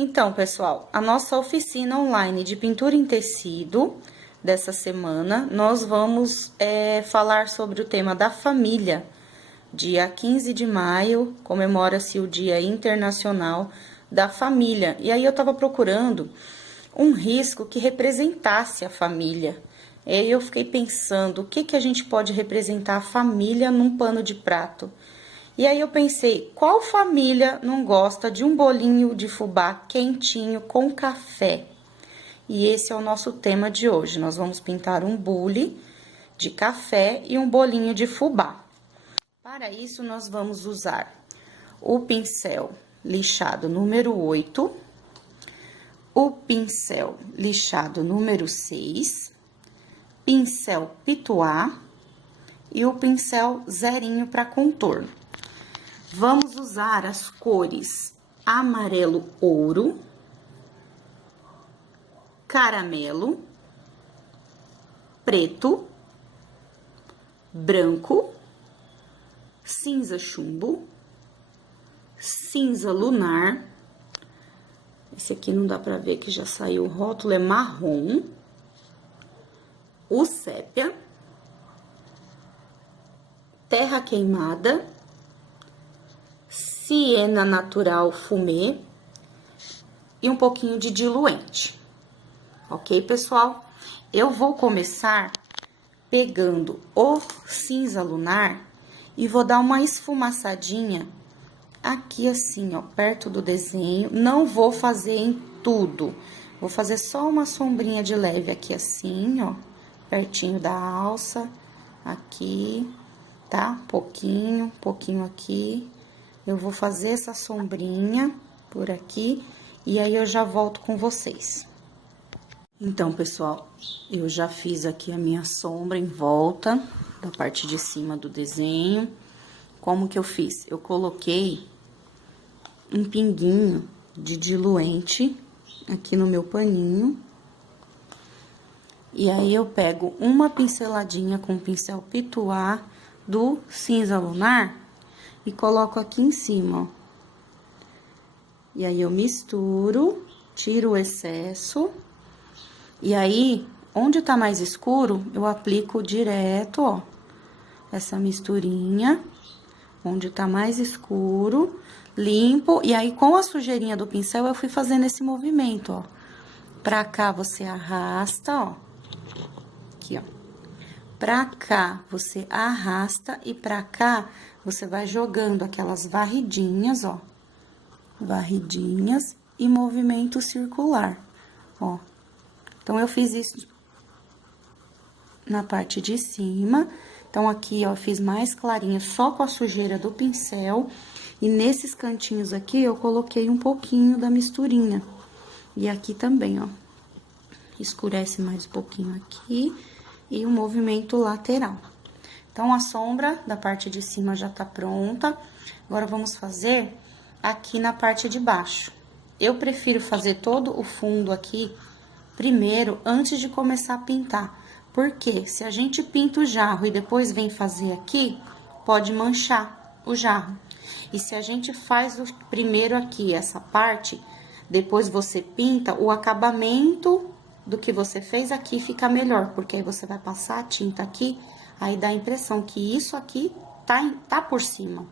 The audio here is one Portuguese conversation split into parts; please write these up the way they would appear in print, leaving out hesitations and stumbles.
Então, pessoal, a nossa oficina online de pintura em tecido dessa semana, nós vamos falar sobre o tema da família. Dia 15 de maio, comemora-se o Dia Internacional da Família. E aí eu tava procurando um risco que representasse a família. E aí eu fiquei pensando, o que a gente pode representar a família num pano de prato? E aí eu pensei, qual família não gosta de um bolinho de fubá quentinho com café? E esse é o nosso tema de hoje. Nós vamos pintar um bule de café e um bolinho de fubá. Para isso, nós vamos usar o pincel lixado número 8, o pincel lixado número 6, pincel pituá e o pincel zerinho para contorno. Vamos usar as cores amarelo ouro, caramelo, preto, branco, cinza chumbo, cinza lunar. Esse aqui não dá pra ver que já saiu o rótulo, é marrom, o sépia, terra queimada, siena natural fumê e um pouquinho de diluente. Ok, pessoal? Eu vou começar pegando o cinza lunar e vou dar uma esfumaçadinha aqui assim, ó, perto do desenho. Não vou fazer em tudo, vou fazer só uma sombrinha de leve aqui assim, ó, pertinho da alça, aqui, tá? Pouquinho aqui. Eu vou fazer essa sombrinha por aqui e aí eu já volto com vocês. Então, pessoal, eu já fiz aqui a minha sombra em volta da parte de cima do desenho. Como que eu fiz? Eu coloquei um pinguinho de diluente aqui no meu paninho. E aí, eu pego uma pinceladinha com o pincel pituá do cinza lunar e coloco aqui em cima, ó. E aí, eu misturo, tiro o excesso. E aí, onde tá mais escuro, eu aplico direto, ó, essa misturinha. Onde tá mais escuro, limpo. E aí, com a sujeirinha do pincel, eu fui fazendo esse movimento, ó. Pra cá, você arrasta, ó. Aqui, ó. Pra cá, você arrasta e pra cá, você vai jogando aquelas varridinhas, ó. Varridinhas e movimento circular, ó. Então, eu fiz isso na parte de cima. Então, aqui, ó, eu fiz mais clarinho só com a sujeira do pincel. E nesses cantinhos aqui, eu coloquei um pouquinho da misturinha. E aqui também, ó. Escurece mais um pouquinho aqui. E o movimento lateral. Então, a sombra da parte de cima já tá pronta. Agora, vamos fazer aqui na parte de baixo. Eu prefiro fazer todo o fundo aqui primeiro, antes de começar a pintar. Porque se a gente pinta o jarro e depois vem fazer aqui, pode manchar o jarro. E se a gente faz o primeiro aqui, essa parte, depois você pinta, o acabamento do que você fez aqui fica melhor. Porque aí você vai passar a tinta aqui, aí dá a impressão que isso aqui tá por cima.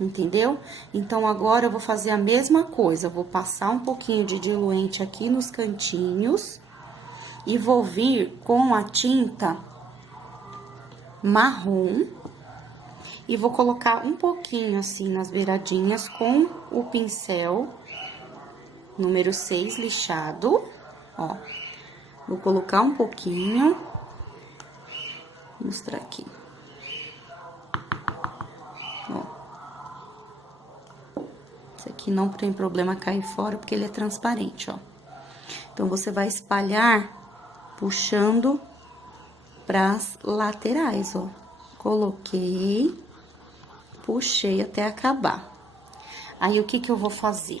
Entendeu? Então, agora eu vou fazer a mesma coisa. Eu vou passar um pouquinho de diluente aqui nos cantinhos. E vou vir com a tinta marrom. E vou colocar um pouquinho assim nas beiradinhas com o pincel número 6 lixado. Ó. Vou colocar um pouquinho. Vou mostrar aqui. Ó. Esse aqui não tem problema cair fora, porque ele é transparente, ó. Então, você vai espalhar, puxando pras laterais, ó. Coloquei, puxei até acabar. Aí, o que eu vou fazer?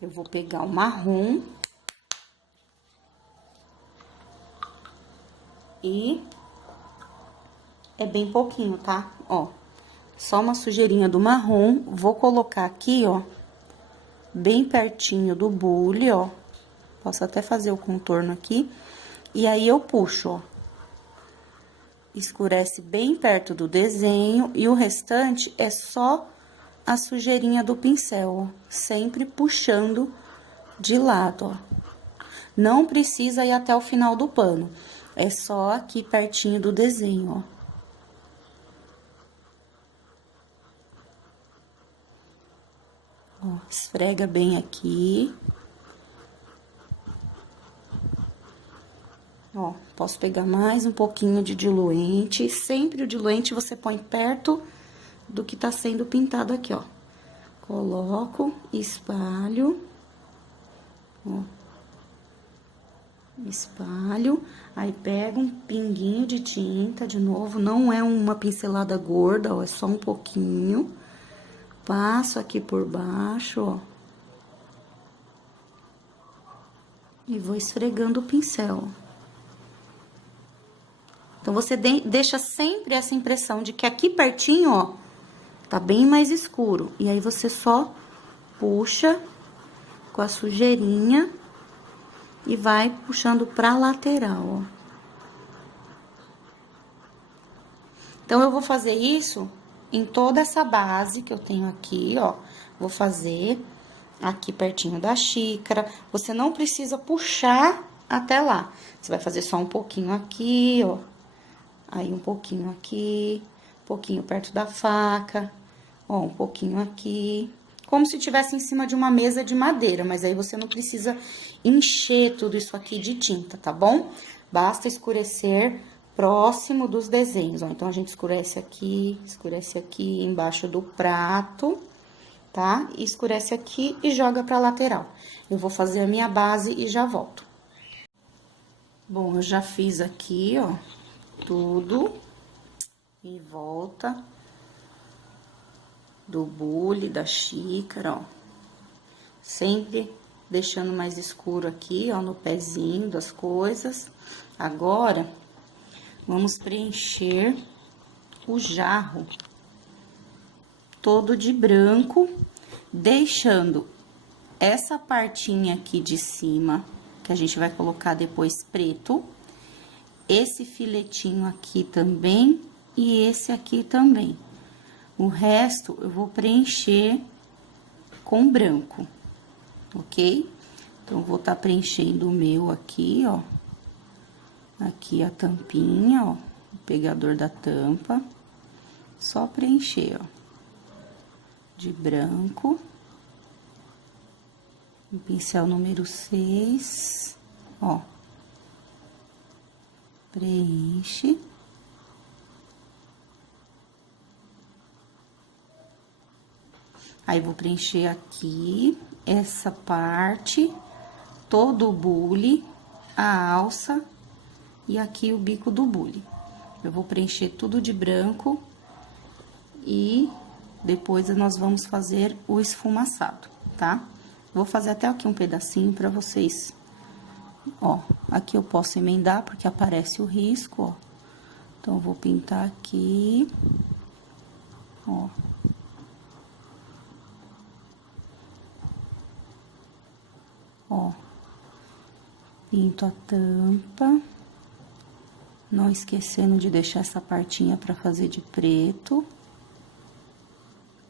Eu vou pegar o marrom e é bem pouquinho, tá? Ó, só uma sujeirinha do marrom, vou colocar aqui, ó, bem pertinho do bule, ó. Posso até fazer o contorno aqui. E aí, eu puxo, ó. Escurece bem perto do desenho e o restante é só a sujeirinha do pincel, ó. Sempre puxando de lado, ó. Não precisa ir até o final do pano, é só aqui pertinho do desenho, ó. Ó, esfrega bem aqui. Ó, posso pegar mais um pouquinho de diluente. Sempre o diluente você põe perto do que tá sendo pintado aqui, ó. Coloco, espalho. Ó. Espalho. Aí, pego um pinguinho de tinta, de novo. Não é uma pincelada gorda, ó. É só um pouquinho. Passo aqui por baixo, ó. E vou esfregando o pincel, ó. Então, você deixa sempre essa impressão de que aqui pertinho, ó, tá bem mais escuro. E aí, você só puxa com a sujeirinha e vai puxando pra lateral, ó. Então, eu vou fazer isso em toda essa base que eu tenho aqui, ó. Vou fazer aqui pertinho da xícara. Você não precisa puxar até lá. Você vai fazer só um pouquinho aqui, ó. Aí, um pouquinho aqui, um pouquinho perto da faca, ó, um pouquinho aqui. Como se tivesse em cima de uma mesa de madeira, mas aí você não precisa encher tudo isso aqui de tinta, tá bom? Basta escurecer próximo dos desenhos, ó. Então, a gente escurece aqui embaixo do prato, tá? E escurece aqui e joga pra lateral. Eu vou fazer a minha base e já volto. Bom, eu já fiz aqui, ó, tudo em volta do bule, da xícara, ó. Sempre deixando mais escuro aqui, ó, no pezinho das coisas. Agora, vamos preencher o jarro todo de branco, deixando essa partinha aqui de cima, que a gente vai colocar depois preto, esse filetinho aqui também e esse aqui também. O resto, eu vou preencher com branco, ok? Então, vou tá preenchendo o meu aqui, ó. Aqui a tampinha, ó, o pegador da tampa. Só preencher, ó, de branco. O pincel número 6, ó. Preenche. Aí, vou preencher aqui, essa parte, todo o bule, a alça e aqui o bico do bule. Eu vou preencher tudo de branco e depois nós vamos fazer o esfumaçado, tá? Vou fazer até aqui um pedacinho pra vocês. Ó, aqui eu posso emendar porque aparece o risco, ó. Então, eu vou pintar aqui, ó. Ó, pinto a tampa, não esquecendo de deixar essa partinha pra fazer de preto.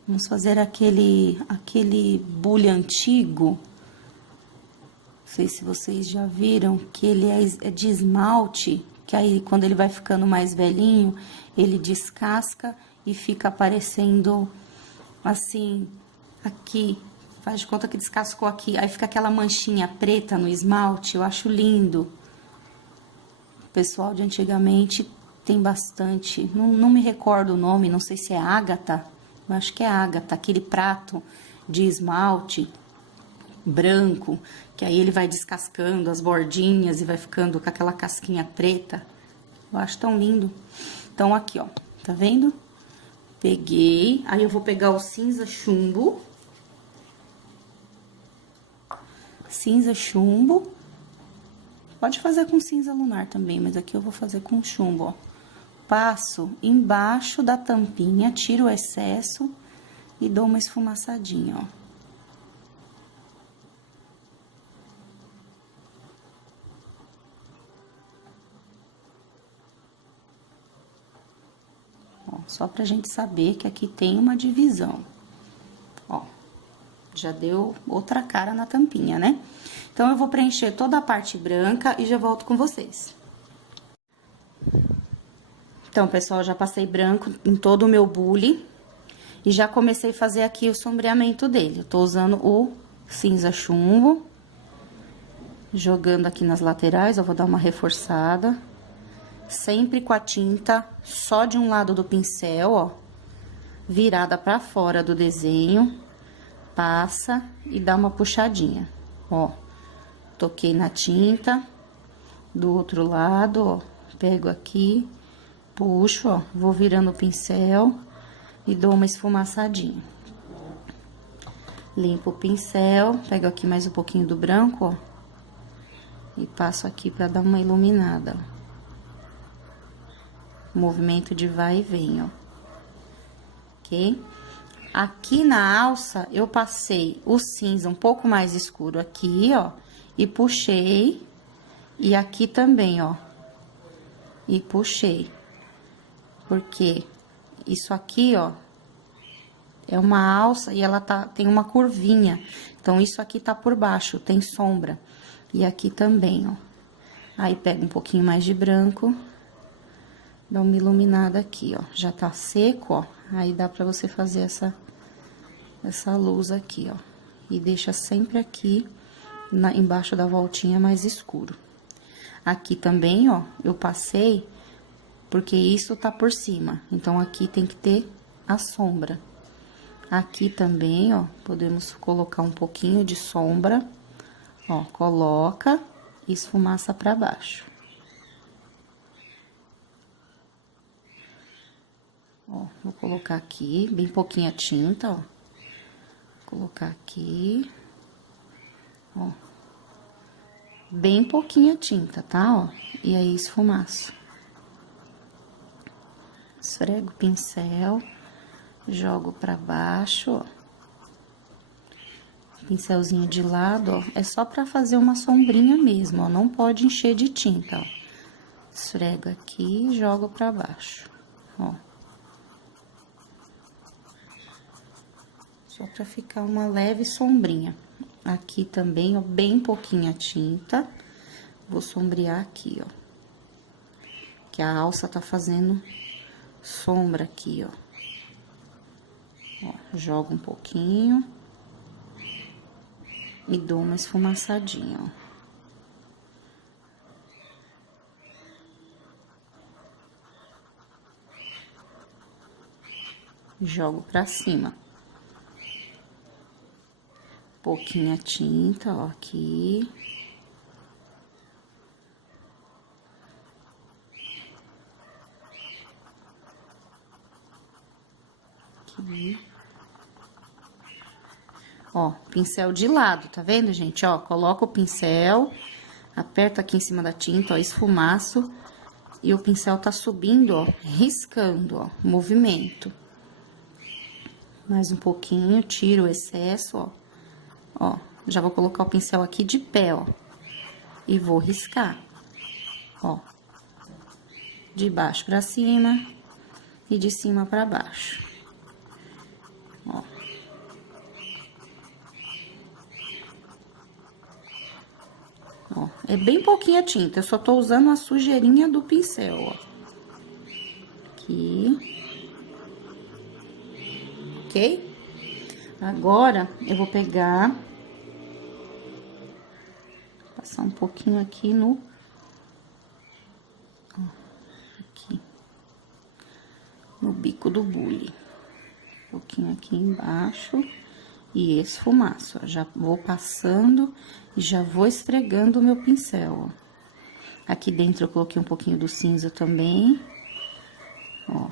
Vamos fazer aquele bule antigo, não sei se vocês já viram, que ele é de esmalte, que aí quando ele vai ficando mais velhinho, ele descasca e fica aparecendo assim, aqui. Faz de conta que descascou aqui, aí fica aquela manchinha preta no esmalte, eu acho lindo. O pessoal de antigamente tem bastante, não me recordo o nome, não sei se é ágata, eu acho que é ágata, aquele prato de esmalte branco, que aí ele vai descascando as bordinhas e vai ficando com aquela casquinha preta. Eu acho tão lindo. Então, aqui, ó, tá vendo? Peguei, aí eu vou pegar o cinza chumbo. Cinza chumbo. Pode fazer com cinza lunar também, mas aqui eu vou fazer com chumbo, ó. Passo embaixo da tampinha, tiro o excesso e dou uma esfumaçadinha, ó. Só pra gente saber que aqui tem uma divisão. Ó, já deu outra cara na tampinha, né? Então, eu vou preencher toda a parte branca e já volto com vocês. Então, pessoal, já passei branco em todo o meu bule. E já comecei a fazer aqui o sombreamento dele. Eu tô usando o cinza chumbo. Jogando aqui nas laterais, eu vou dar uma reforçada. Sempre com a tinta só de um lado do pincel, ó. Virada pra fora do desenho. Passa e dá uma puxadinha, ó. Toquei na tinta. Do outro lado, ó. Pego aqui, puxo, ó. Vou virando o pincel e dou uma esfumaçadinha. Limpo o pincel, pego aqui mais um pouquinho do branco, ó. E passo aqui pra dar uma iluminada, ó. Movimento de vai e vem, ó. Ok? Aqui na alça, eu passei o cinza um pouco mais escuro aqui, ó. E puxei. E aqui também, ó. E puxei. Porque isso aqui, ó, é uma alça e ela tem uma curvinha. Então, isso aqui tá por baixo, tem sombra. E aqui também, ó. Aí, pega um pouquinho mais de branco. Dá uma iluminada aqui, ó. Já tá seco, ó. Aí, dá pra você fazer essa luz aqui, ó. E deixa sempre aqui, embaixo da voltinha, mais escuro. Aqui também, ó, eu passei, porque isso tá por cima. Então, aqui tem que ter a sombra. Aqui também, ó, podemos colocar um pouquinho de sombra. Ó, coloca e esfumaça pra baixo. Ó, vou colocar aqui, bem pouquinha tinta, ó. Vou colocar aqui. Ó. Bem pouquinha tinta, tá? Ó, e aí esfumaço. Esfrego o pincel, jogo pra baixo, ó. Pincelzinho de lado, ó, é só pra fazer uma sombrinha mesmo, ó. Não pode encher de tinta, ó. Esfrego aqui e jogo pra baixo, ó. Só pra ficar uma leve sombrinha. Aqui também, ó, bem pouquinha tinta. Vou sombrear aqui, ó. Que a alça tá fazendo sombra aqui, ó. Ó, jogo um pouquinho. E dou uma esfumaçadinha, ó. Jogo pra cima. Pouquinha tinta, ó, aqui. Aqui. Ó, pincel de lado, tá vendo, gente? Ó, coloca o pincel, aperto aqui em cima da tinta, ó, esfumaço. E o pincel tá subindo, ó, riscando, ó, movimento. Mais um pouquinho, tiro o excesso, ó. Ó, já vou colocar o pincel aqui de pé, ó. E vou riscar, ó. De baixo pra cima e de cima pra baixo. Ó. Ó, é bem pouquinha tinta, eu só tô usando a sujeirinha do pincel, ó. Aqui. Ok? Agora, eu vou pegar... Passar um pouquinho aqui no... Ó, aqui. No bico do bule. Um pouquinho aqui embaixo. E esfumaço, ó. Já vou passando e já vou esfregando o meu pincel, ó. Aqui dentro eu coloquei um pouquinho do cinza também. Ó.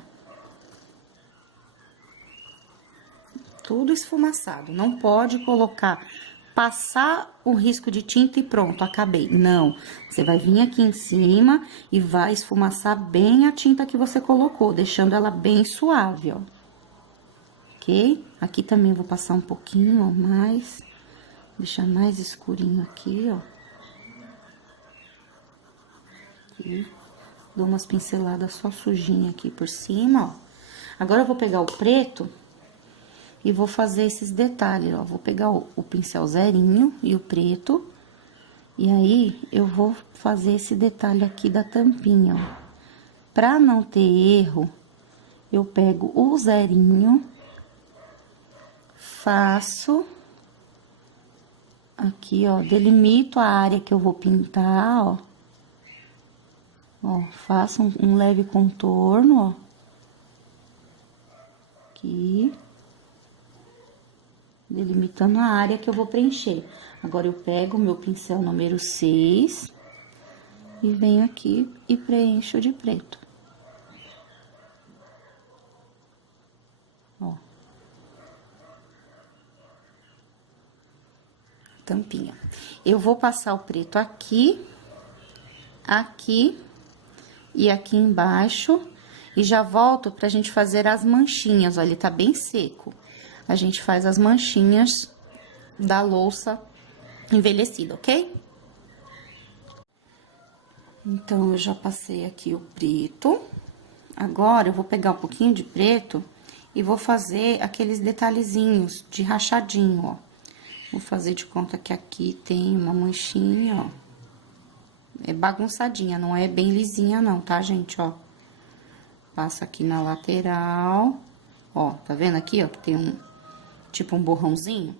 Tudo esfumaçado. Não pode colocar... Passar o risco de tinta e pronto, acabei. Não, você vai vir aqui em cima e vai esfumaçar bem a tinta que você colocou, deixando ela bem suave, ó. Ok? Aqui também vou passar um pouquinho, ó, mais. Deixar mais escurinho aqui, ó. Aqui. Dou umas pinceladas só sujinha aqui por cima, ó. Agora, eu vou pegar o preto e vou fazer esses detalhes, ó. Vou pegar o pincel zerinho e o preto. E aí, eu vou fazer esse detalhe aqui da tampinha, ó. Pra não ter erro, eu pego o zerinho, faço aqui, ó, delimito a área que eu vou pintar, ó. Ó, faço um leve contorno, ó. Aqui. Delimitando a área que eu vou preencher. Agora, eu pego o meu pincel número 6 e venho aqui e preencho de preto. Ó. Tampinha. Eu vou passar o preto aqui, aqui e aqui embaixo. E já volto pra gente fazer as manchinhas, ó, ele tá bem seco. A gente faz as manchinhas da louça envelhecida, ok? Então, eu já passei aqui o preto. Agora, eu vou pegar um pouquinho de preto e vou fazer aqueles detalhezinhos de rachadinho, ó. Vou fazer de conta que aqui tem uma manchinha, ó. É bagunçadinha, não é bem lisinha não, tá, gente, ó. Passa aqui na lateral, ó, tá vendo aqui, ó, que tem tipo um borrãozinho?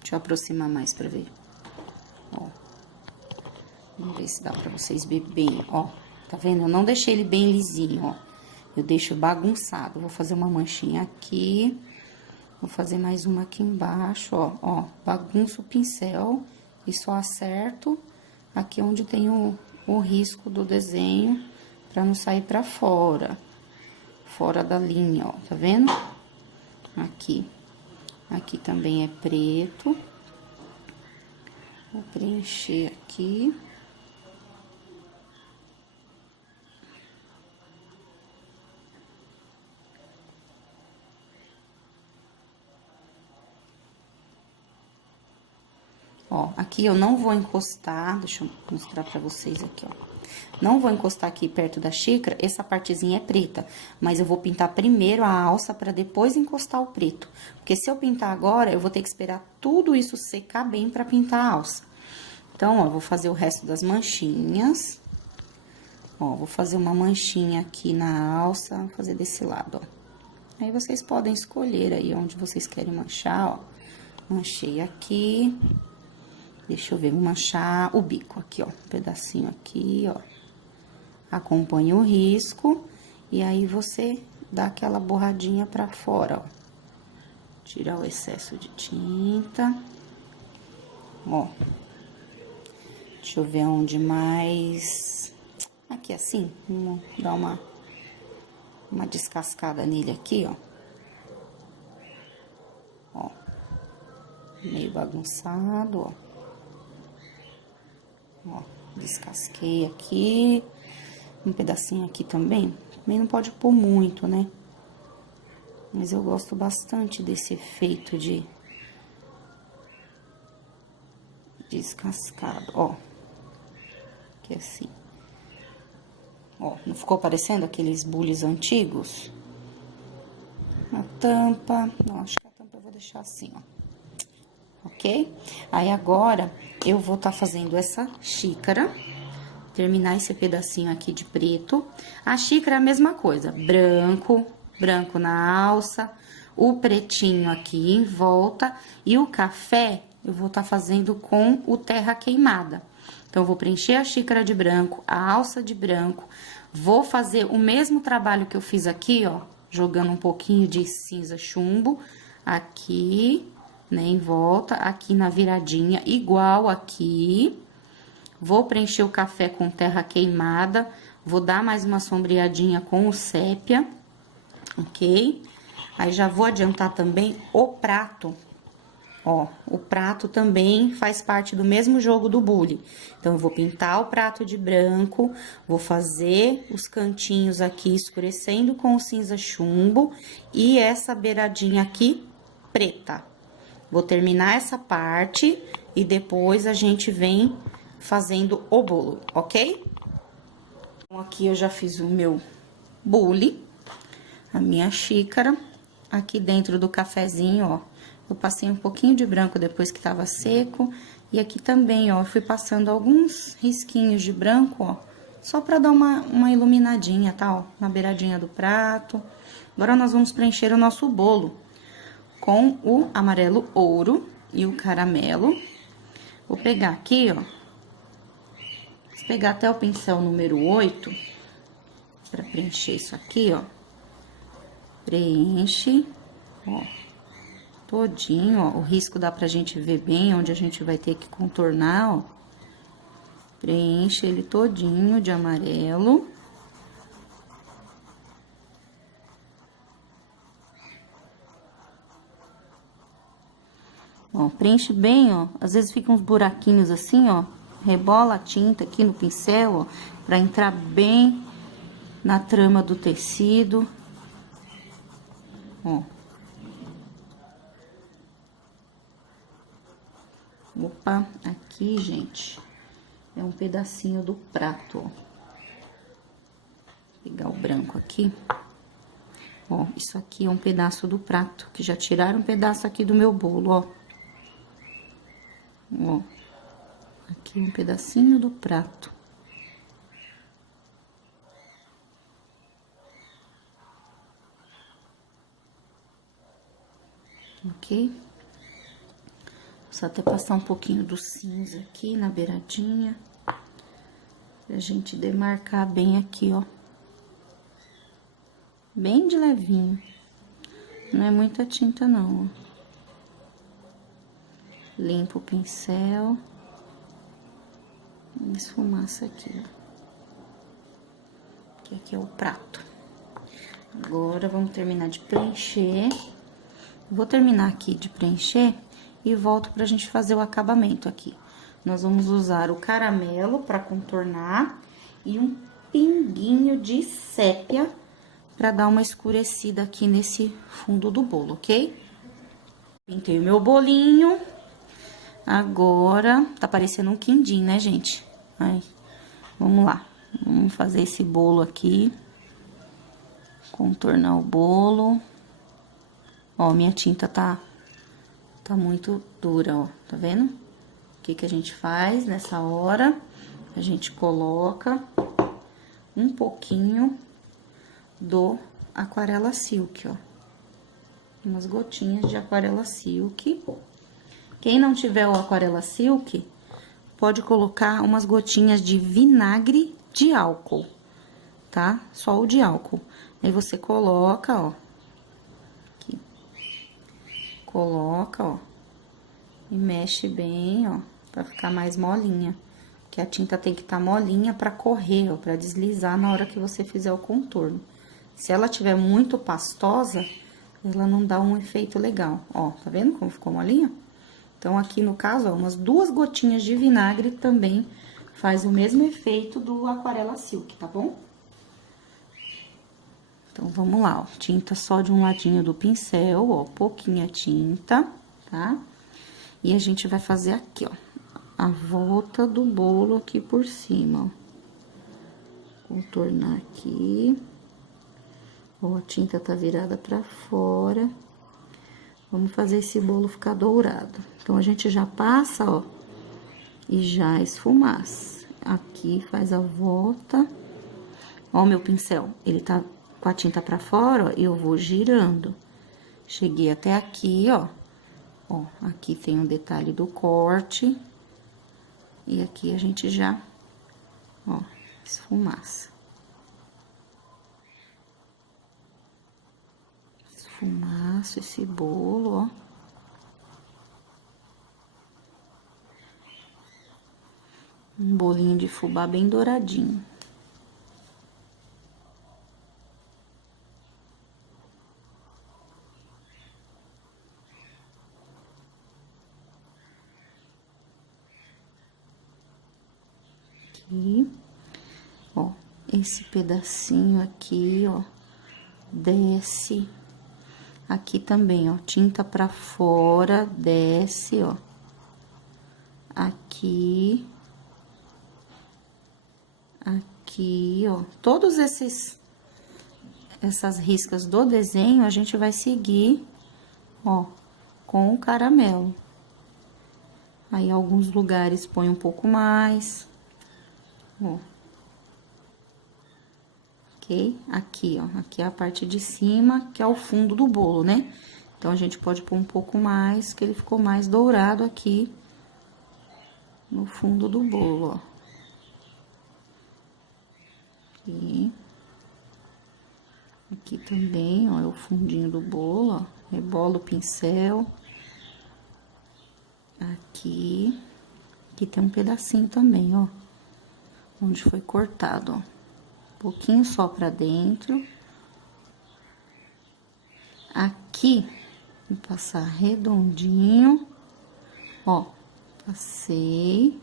Deixa eu aproximar mais pra ver, ó. Vamos ver se dá pra vocês verem bem, ó. Tá vendo? Eu não deixei ele bem lisinho, ó. Eu deixo bagunçado. Vou fazer uma manchinha aqui. Vou fazer mais uma aqui embaixo, ó. Ó, bagunço o pincel e só acerto aqui onde tem o risco do desenho pra não sair pra fora. Fora da linha, ó. Tá vendo? Aqui. Aqui também é preto. Vou preencher aqui. Ó, aqui eu não vou encostar, deixa eu mostrar pra vocês aqui, ó. Não vou encostar aqui perto da xícara, essa partezinha é preta, mas eu vou pintar primeiro a alça pra depois encostar o preto. Porque se eu pintar agora, eu vou ter que esperar tudo isso secar bem pra pintar a alça. Então, ó, eu vou fazer o resto das manchinhas. Ó, vou fazer uma manchinha aqui na alça, vou fazer desse lado, ó. Aí, vocês podem escolher aí onde vocês querem manchar, ó. Manchei aqui. Deixa eu ver, vou manchar o bico aqui, ó. Um pedacinho aqui, ó. Acompanha o risco. E aí, você dá aquela borradinha pra fora, ó. Tirar o excesso de tinta. Ó. Deixa eu ver onde mais... Aqui, assim, vamos dar uma descascada nele aqui, ó. Ó. Meio bagunçado, ó. Ó, descasquei aqui. Um pedacinho aqui também. Também não pode pôr muito, né? Mas eu gosto bastante desse efeito de descascado, ó. Aqui assim. Ó, não ficou parecendo aqueles bules antigos? A tampa, não, acho que a tampa eu vou deixar assim, ó. Ok? Aí, agora, eu vou tá fazendo essa xícara, terminar esse pedacinho aqui de preto. A xícara é a mesma coisa, branco na alça, o pretinho aqui em volta, e o café eu vou tá fazendo com o terra queimada. Então, eu vou preencher a xícara de branco, a alça de branco, vou fazer o mesmo trabalho que eu fiz aqui, ó, jogando um pouquinho de cinza chumbo aqui, né, em volta, aqui na viradinha, igual aqui. Vou preencher o café com terra queimada, vou dar mais uma sombreadinha com o sépia, ok? Aí, já vou adiantar também o prato. Ó, o prato também faz parte do mesmo jogo do bule. Então, eu vou pintar o prato de branco, vou fazer os cantinhos aqui escurecendo com o cinza chumbo e essa beiradinha aqui preta. Vou terminar essa parte e depois a gente vem fazendo o bolo, ok? Então, aqui eu já fiz o meu bule. a minha xícara. Aqui dentro do cafezinho, ó, eu passei um pouquinho de branco depois que tava seco. E aqui também, ó, eu fui passando alguns risquinhos de branco, ó, só pra dar uma iluminadinha, tá, ó, na beiradinha do prato. Agora, nós vamos preencher o nosso bolo com o amarelo ouro e o caramelo. Vou pegar aqui, ó, vou pegar até o pincel número 8 pra preencher isso aqui, ó. Preenche, ó, todinho, ó. O risco dá pra gente ver bem onde a gente vai ter que contornar, ó. Preenche ele todinho de amarelo. Ó, preenche bem, ó. Às vezes fica uns buraquinhos assim, ó. Rebola a tinta aqui no pincel, ó, pra entrar bem na trama do tecido. Ó. Opa, aqui, gente, é um pedacinho do prato, ó. Vou pegar o branco aqui. Ó, isso aqui é um pedaço do prato, que já tiraram um pedaço aqui do meu bolo, ó. Ó, aqui um pedacinho do prato. Ok? Só até passar um pouquinho do cinza aqui na beiradinha, pra gente demarcar bem aqui, ó. Bem de levinho. Não é muita tinta, não, ó. Limpa o pincel. Esfumaça aqui, ó. Que aqui é o prato. Agora, vamos terminar de preencher. Vou terminar aqui de preencher e volto pra gente fazer o acabamento aqui. Nós vamos usar o caramelo pra contornar e um pinguinho de sépia pra dar uma escurecida aqui nesse fundo do bolo, ok? Pintei o meu bolinho. Agora, tá parecendo um quindim, né, gente? Ai, vamos lá. Vamos fazer esse bolo aqui. Contornar o bolo. Ó, minha tinta tá muito dura, ó. Tá vendo? O que que a gente faz nessa hora? A gente coloca um pouquinho do Aquarela Silk, ó. Umas gotinhas de Aquarela Silk. Quem não tiver o Aquarela Silk, pode colocar umas gotinhas de vinagre de álcool, tá? Só o de álcool. Aí você coloca, ó. Aqui. Coloca, ó. E mexe bem, ó, pra ficar mais molinha. Porque a tinta tem que estar molinha pra correr, ó, pra deslizar na hora que você fizer o contorno. Se ela tiver muito pastosa, ela não dá um efeito legal. Ó, tá vendo como ficou molinha? Então, aqui no caso, ó, umas 2 gotinhas de vinagre também faz o mesmo efeito do Aquarela Silk, tá bom? Então, vamos lá, ó. Tinta só de um ladinho do pincel, ó, pouquinha tinta, tá? E a gente vai fazer aqui, ó, a volta do bolo aqui por cima, ó. Contornar aqui. Ó, a tinta tá virada pra fora. Vamos fazer esse bolo ficar dourado. Então, a gente já passa, ó, e já esfumaça. Aqui faz a volta. Ó, o meu pincel, ele tá com a tinta pra fora, ó, e eu vou girando. Cheguei até aqui, ó. Ó, aqui tem um detalhe do corte. E aqui a gente já, ó, esfumaça. Esfumaço esse bolo, ó. Um bolinho de fubá bem douradinho. Aqui, ó, esse pedacinho aqui, ó, desce. Aqui também, ó, tinta pra fora, desce, ó. Aqui. Aqui, ó. Todos essas riscas do desenho, a gente vai seguir, ó, com o caramelo. Aí, alguns lugares põe um pouco mais, ó. Ok? Aqui, ó, aqui é a parte de cima, que é o fundo do bolo, né? Então, a gente pode pôr um pouco mais, que ele ficou mais dourado aqui no fundo do bolo, ó. Aqui. Aqui também, ó, é o fundinho do bolo, ó. Rebola o pincel. Aqui. Aqui tem um pedacinho também, ó. Onde foi cortado, ó. Um pouquinho só pra dentro. Aqui, vou passar redondinho. Ó, passei.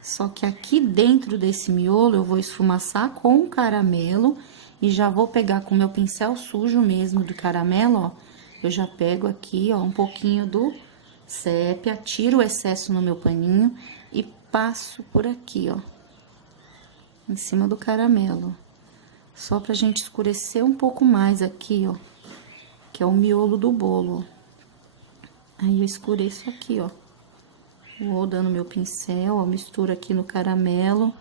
Só que aqui dentro desse miolo, eu vou esfumaçar com o caramelo. E já vou pegar com o meu pincel sujo mesmo do caramelo, ó. Eu já pego aqui, ó, um pouquinho do sépia, tiro o excesso no meu paninho e passo por aqui, ó. Em cima do caramelo. Só pra gente escurecer um pouco mais aqui, ó. Que é o miolo do bolo, ó. Aí, eu escureço aqui, ó. Vou dando meu pincel, ó, misturo aqui no caramelo,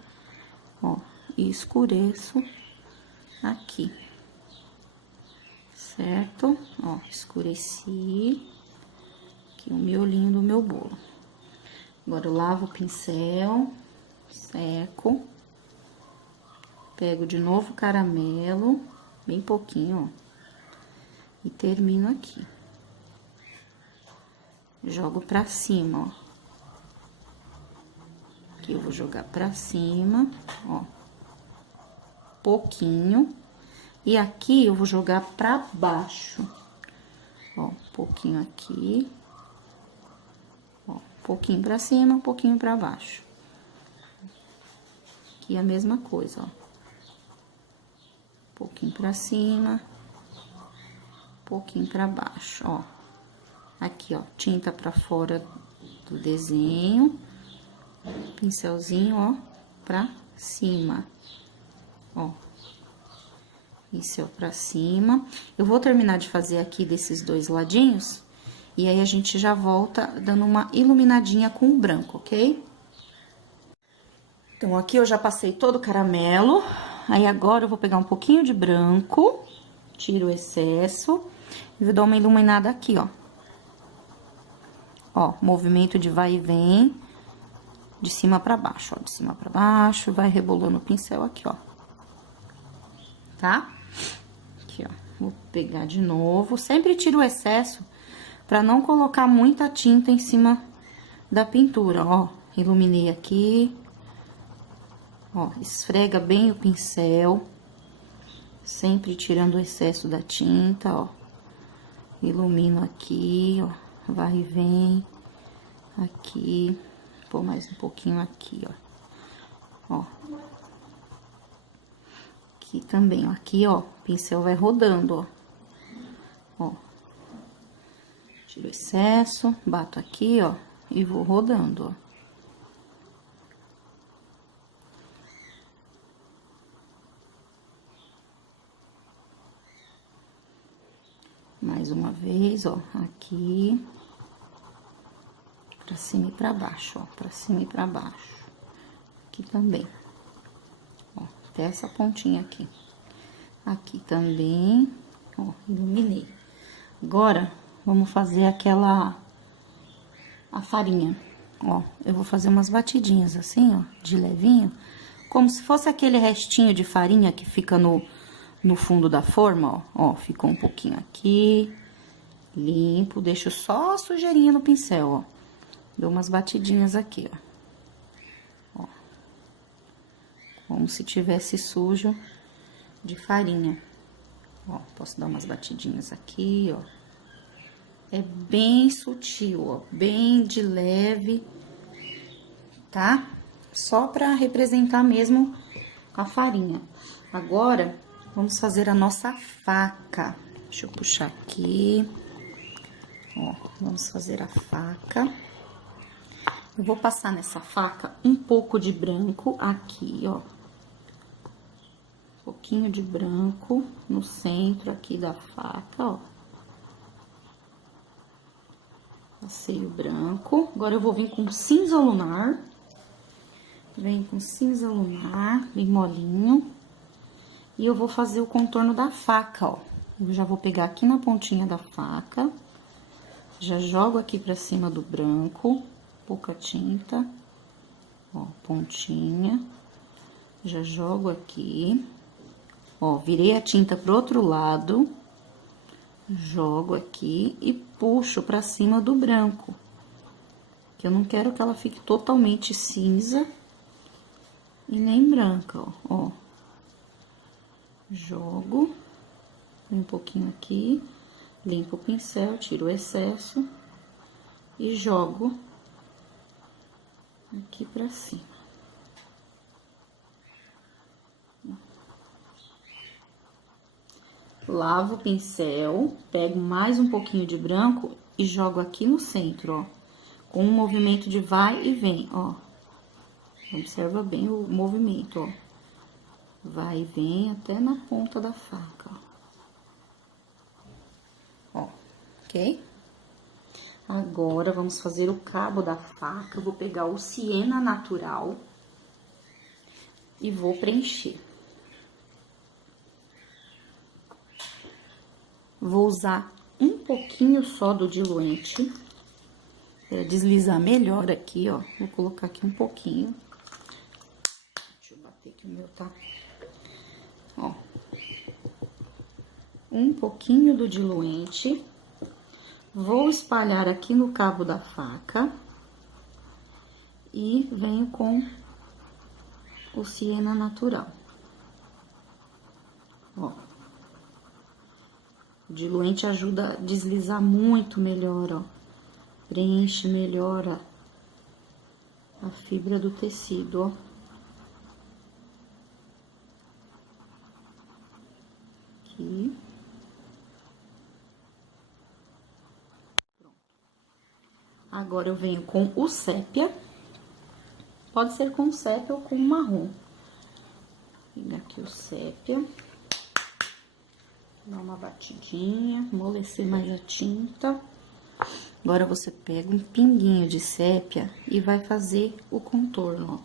ó. E escureço aqui. Certo? Ó, escureci aqui o miolinho do meu bolo. Agora, eu lavo o pincel, seco. Pego de novo o caramelo, bem pouquinho, ó. E termino aqui. Jogo pra cima, ó. Aqui eu vou jogar pra cima, ó. Pouquinho. E aqui eu vou jogar pra baixo. Ó, um pouquinho aqui. Ó, um pouquinho pra cima, um pouquinho pra baixo. Aqui a mesma coisa, ó. Um pouquinho pra cima, um pouquinho pra baixo, ó. Aqui, ó, tinta pra fora do desenho, pincelzinho, ó, pra cima, ó. Pincel pra cima. Eu vou terminar de fazer aqui desses dois ladinhos, e aí a gente já volta dando uma iluminadinha com o branco, ok? Então, aqui eu já passei todo o caramelo. Aí, agora eu vou pegar um pouquinho de branco, tiro o excesso, e vou dar uma iluminada aqui, ó. Ó, movimento de vai e vem, de cima pra baixo, ó. De cima pra baixo, vai rebolando o pincel aqui, ó. Tá? Aqui, ó. Vou pegar de novo, sempre tiro o excesso, pra não colocar muita tinta em cima da pintura, ó. Iluminei aqui. Ó, esfrega bem o pincel, sempre tirando o excesso da tinta, ó. Ilumino aqui, ó, vai e vem, aqui, pôr mais um pouquinho aqui, ó. Ó. Aqui também, ó, aqui, ó, o pincel vai rodando, ó. Ó. Tiro o excesso, bato aqui, ó, e vou rodando, ó. Mais uma vez, ó, aqui, pra cima e pra baixo, ó, pra cima e pra baixo. Aqui também, ó, até essa pontinha aqui. Aqui também, ó, iluminei. Agora, vamos fazer a farinha, ó. Eu vou fazer umas batidinhas assim, ó, de levinho, como se fosse aquele restinho de farinha que fica no fundo da forma, ó. Ó, ficou um pouquinho aqui, limpo, deixo só a sujeirinha no pincel, ó. Dou umas batidinhas aqui, ó. Ó. Como se tivesse sujo de farinha. Ó, posso dar umas batidinhas aqui, ó. É bem sutil, ó, bem de leve, tá? Só pra representar mesmo a farinha. Agora, vamos fazer a nossa faca. Deixa eu puxar aqui. Ó, vamos fazer a faca. Eu vou passar nessa faca um pouco de branco aqui, ó. Um pouquinho de branco no centro aqui da faca, ó. Passei o branco. Agora, eu vou vir com cinza lunar. Venho com cinza lunar, bem molinho. E eu vou fazer o contorno da faca, ó. Eu já vou pegar aqui na pontinha da faca. Já jogo aqui pra cima do branco, pouca tinta. Ó, pontinha. Já jogo aqui. Ó, virei a tinta pro outro lado. Jogo aqui e puxo pra cima do branco. Que eu não quero que ela fique totalmente cinza e nem branca, ó. Jogo, põe um pouquinho aqui, limpo o pincel, tiro o excesso e jogo aqui pra cima. Lavo o pincel, pego mais um pouquinho de branco e jogo aqui no centro, ó. Com um movimento de vai e vem, ó. Observa bem o movimento, ó. Vai e vem até na ponta da faca, ó. Ó, ok? Agora, vamos fazer o cabo da faca. Eu vou pegar o siena natural e vou preencher. Vou usar um pouquinho só do diluente, pra deslizar melhor aqui, ó. Vou colocar aqui um pouquinho. Deixa eu bater que o meu tá... Ó. Um pouquinho do diluente. Vou espalhar aqui no cabo da faca. E venho com o siena natural. Ó. O diluente ajuda a deslizar muito melhor, ó. Preenche melhor a fibra do tecido, ó. Aqui. Pronto. Agora, eu venho com o sépia. Pode ser com sépia ou com marrom. Vou pegar aqui o sépia. Dar uma batidinha, amolecer mais a tinta. Agora, você pega um pinguinho de sépia e vai fazer o contorno, ó.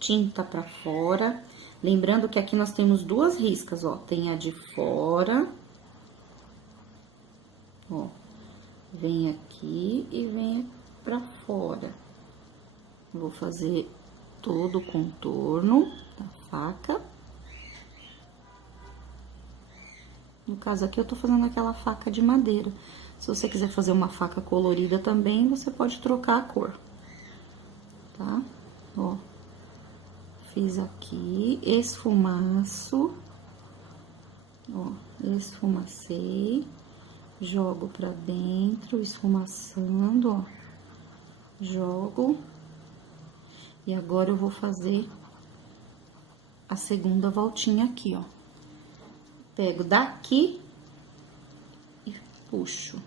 Tinta pra fora. Lembrando que aqui nós temos duas riscas, ó. Tem a de fora. Ó. Vem aqui e vem pra fora. Vou fazer todo o contorno da faca. No caso aqui, eu tô fazendo aquela faca de madeira. Se você quiser fazer uma faca colorida também, você pode trocar a cor. Tá? Ó. Fiz aqui, esfumaço. Ó, esfumacei. Jogo pra dentro, esfumaçando, ó. Jogo. E agora, eu vou fazer a segunda voltinha aqui, ó. Pego daqui e puxo,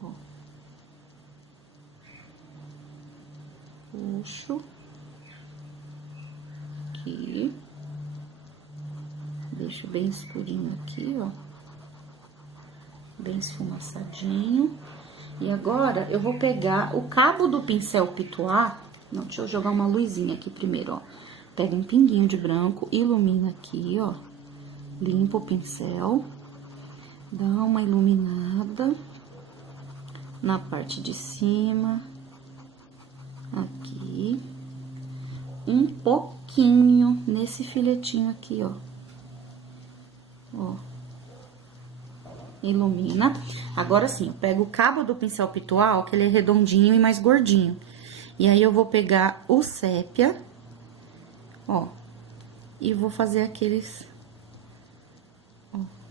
ó. Puxo. Aqui. Deixo bem escurinho aqui, ó. Bem esfumaçadinho. E agora, eu vou pegar o cabo do pincel pituar. Não, deixa eu jogar uma luzinha aqui primeiro, ó. Pega um pinguinho de branco, ilumina aqui, ó. Limpa o pincel, dá uma iluminada na parte de cima, aqui, um pouquinho nesse filetinho aqui, ó. Ó. Ilumina. Agora sim, eu pego o cabo do pincel pitual, que ele é redondinho e mais gordinho. E aí, eu vou pegar o sépia, ó, e vou fazer aqueles...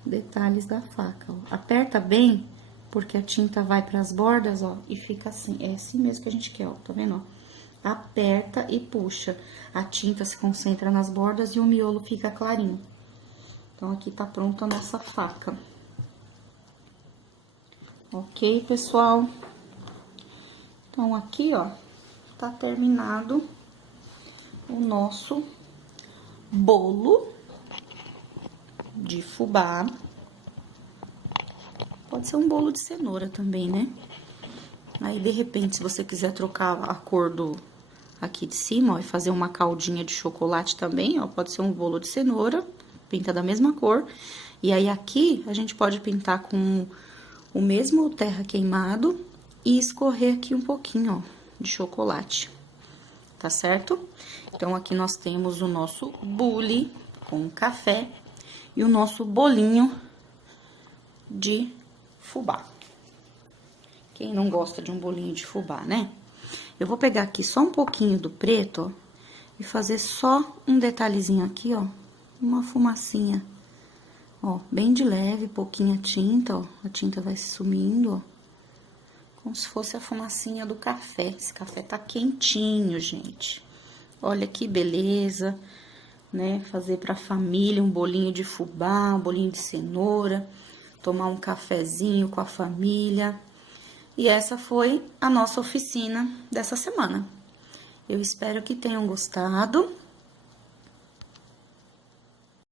detalhes da faca, ó. Aperta bem, porque a tinta vai pras bordas, ó, e fica assim. É assim mesmo que a gente quer, ó, tá vendo, ó? Aperta e puxa. A tinta se concentra nas bordas e o miolo fica clarinho. Então, aqui tá pronta a nossa faca. Ok, pessoal? Então, aqui, ó, tá terminado o nosso bolo de fubá. Pode ser um bolo de cenoura também, né? Aí, de repente, se você quiser trocar a cor do aqui de cima, ó, e fazer uma caldinha de chocolate também, ó, pode ser um bolo de cenoura, pinta da mesma cor. E aí, aqui, a gente pode pintar com o mesmo terra queimado e escorrer aqui um pouquinho, ó, de chocolate, tá certo? Então, aqui nós temos o nosso bule com café e o nosso bolinho de fubá. Quem não gosta de um bolinho de fubá, né? Eu vou pegar aqui só um pouquinho do preto, ó, e fazer só um detalhezinho aqui, ó, uma fumacinha. Ó, bem de leve, pouquinha tinta, ó, a tinta vai sumindo, ó. Como se fosse a fumacinha do café. Esse café tá quentinho, gente. Olha que beleza, né? Fazer pra família um bolinho de fubá, um bolinho de cenoura, tomar um cafezinho com a família. E essa foi a nossa oficina dessa semana. Eu espero que tenham gostado.